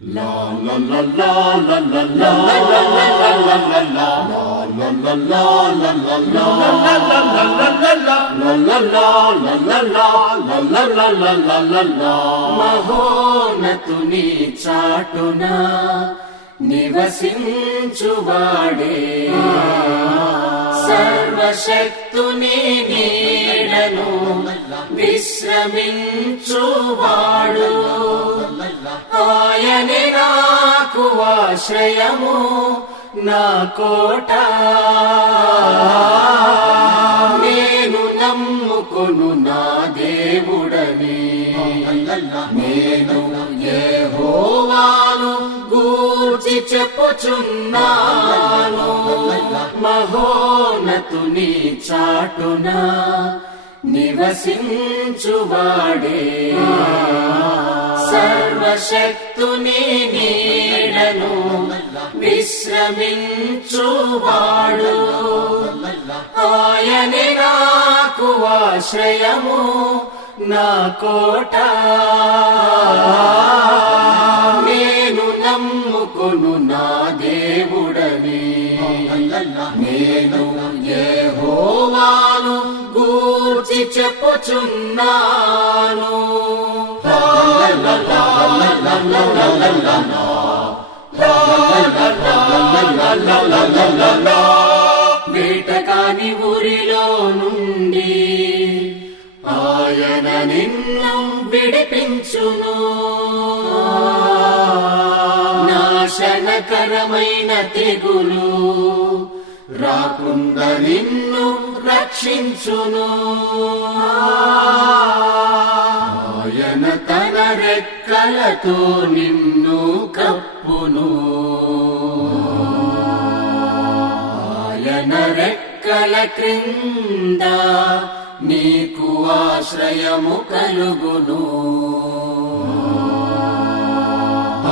La la la la la la la la la la la la la la la la la మహోన్నతుని చాటున నివసించువాడే సర్వశక్తుని నీడను విశ్రమించువాడు ఆయనే నాకు ఆశ్రయము నా కోట నేను నమ్ముకొను నా దేవుడని నేను యెహోవాను గూర్చి చెప్పుచున్నాను మహోన్నతుని చాటున నివసించువాడే సర్వశక్తుని నీడను విశ్రమించువాడు ఆయనే నాకు ఆశ్రయము నా కోట నేను నమ్ముకొను నా దేవుడని నేను యెహోవాను గూర్చి చెప్పుచున్నాను వేటకాని ఊరిలో నుండి ఆయన నిన్ను విడిపించును నాశనకరమైన తెగులు రాకుండా నిన్ను రక్షించును ఆయన తన రెక్కలతో నిన్ను కప్పును ఆయన రెక్కల క్రింద నీకు ఆశ్రయము కలుగును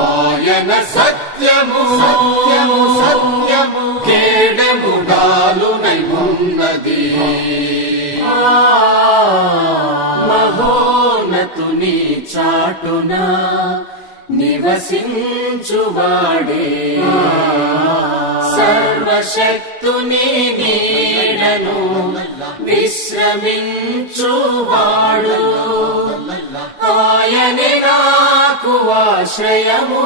ఆయన సత్యము సత్యము సత్యము కేడము డాలునై ఉన్నది మహోన్నతుని చాటున నివసించువాడే సర్వశక్తుని నీడను విశ్రమించువాడు ఆయనే నాకు ఆశ్రయము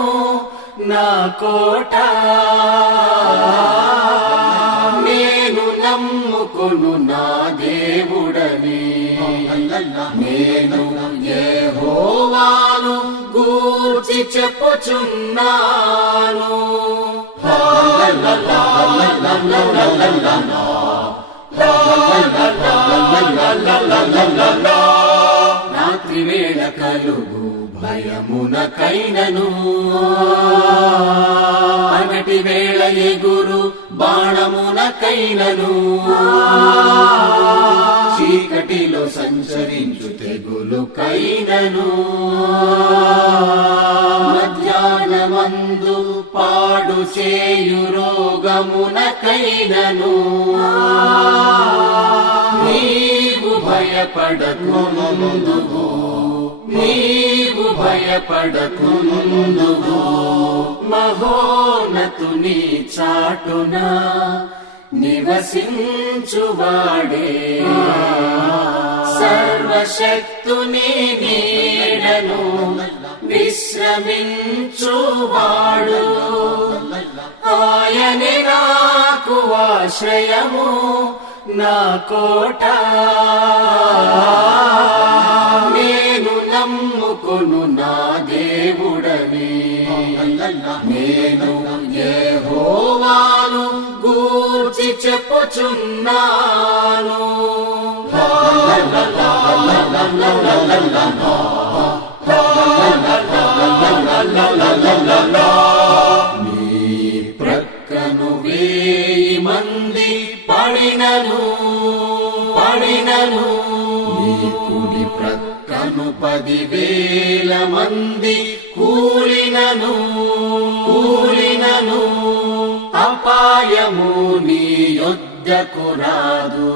నా కోట నేను నమ్ముకొను నా దేవుడని నేను యెహోవాను గూర్చి చెప్పుచున్నాను రాత్రి వేళ కలుగు భయమునకైనను పగటి వేళ ఎగురు బాణమునకైనను చీకటిలో సంచరించు తెగులుకైనను మధ్యాహ్నమందు పాడు చేయు రోగమునకైనను నీవు భయపడకుందువు నీవు భయపడకుందువు మహోన్నతుని చాటున నివసించువాడే సర్వశక్తుని నీడను విశ్రమించువాడు ఆయనే నాకు ఆశ్రయము నా కోట నేను నమ్ముకొను నా దేవుడని నేను యెహోవాను గూర్చి చెప్పుచున్నాను నీ ప్రక్కను 1000 మంది పడినను నీ కుడి ప్రక్కను 10,000 మంది కూలినను అపాయము నీ యొద్దకు రాదు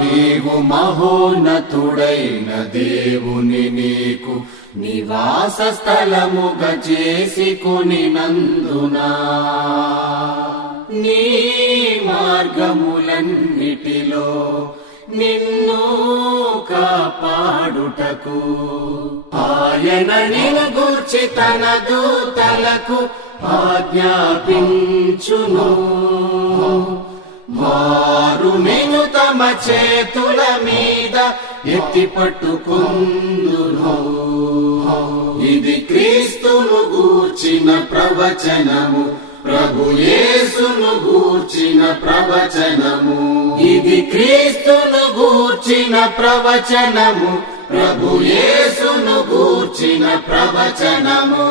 నీవు మహోన్నతుడైన దేవుని నీకు నివాస స్థలముగా చేసుకొనినందునా నీ మార్గములన్నిటిలో నిన్ను కాపాడుటకు ఆయన నిన్ను గూర్చి తన దూతలకు ఆజ్ఞాపించును. వారు నిన్ను తమ చేతుల మీద ఎత్తి పట్టుకొందును. ఇది క్రీస్తును గూర్చిన ప్రవచనము, ప్రభు యేసును గూర్చిన ప్రవచనము. ఇది క్రీస్తును గూర్చిన ప్రవచనము, ప్రభు యేసును గూర్చిన ప్రవచనము.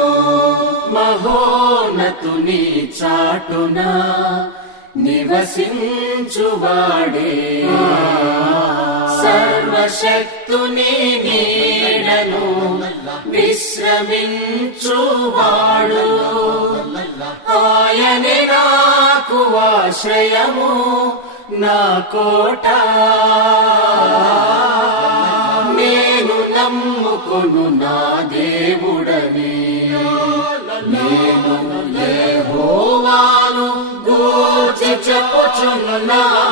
మహోన్నతుని చాటున నివసించువాడే, సర్వశక్తుని నీడను విశ్రమించువాడు. ఆయనే నాకు ఆశ్రయము, నా కోట, నేను నమ్ముకొను నా దేవుడని. నేను యెహోవాను గూర్చి చెప్పుచున్నాను.